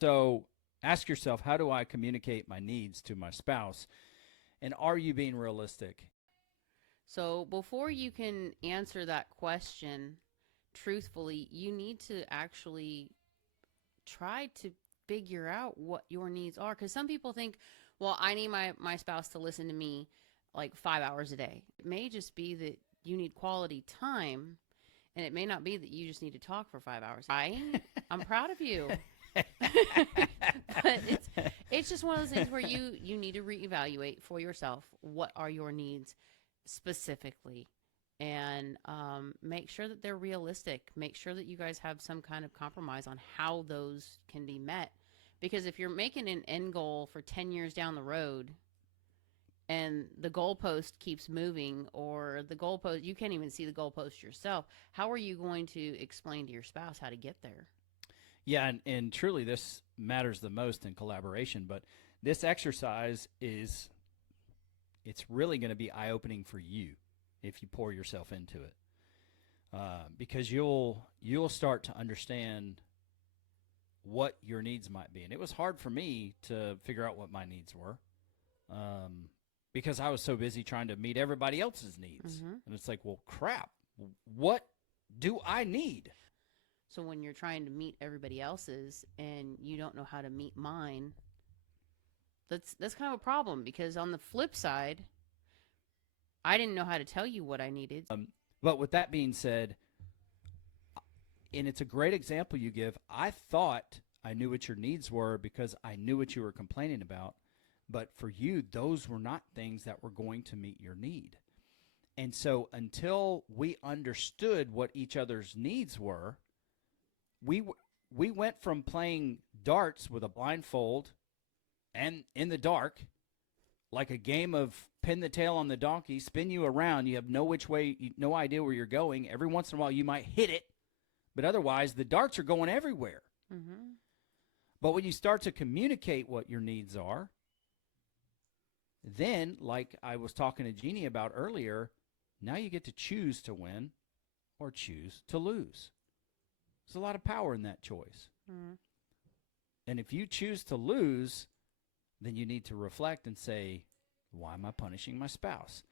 So ask yourself, how do I communicate my needs to my spouse? And are you being realistic? So before you can answer that question truthfully, you need to actually try to figure out what your needs are. Because some people think, well, I need my spouse to listen to me like 5 hours a day. It may just be that you need quality time, and it may not be that you just need to talk for 5 hours. I'm proud of you. But it's just one of those things where you need to reevaluate for yourself what are your needs specifically, and make sure that they're realistic. Make sure that you guys have some kind of compromise on how those can be met. Because if you're making an end goal for 10 years down the road and the goalpost keeps moving, or the goalpost, you can't even see the goalpost yourself, how are you going to explain to your spouse how to get there? Yeah, and truly this matters the most in collaboration, but this exercise is it's really going to be eye-opening for you if you pour yourself into it. Because you'll start to understand what your needs might be. And it was hard for me to figure out what my needs were, um, because I was so busy trying to meet everybody else's needs. Mm-hmm. And it's like, well, crap, what do I need? So when you're trying to meet everybody else's and you don't know how to meet mine, that's kind of a problem, because on the flip side, I didn't know how to tell you what I needed. But with that being said, and it's a great example you give, I thought I knew what your needs were because I knew what you were complaining about. But for you, those were not things that were going to meet your need. And so until we understood what each other's needs were, we we went from playing darts with a blindfold and in the dark, like a game of pin the tail on the donkey, spin you around. You have no which way, no idea where you're going. Every once in a while, you might hit it, but otherwise, the darts are going everywhere. Mm-hmm. But when you start to communicate what your needs are, then, like I was talking to Jeannie about earlier, now you get to choose to win or choose to lose. There's a lot of power in that choice. Mm-hmm. And if you choose to lose, then you need to reflect and say, why am I punishing my spouse?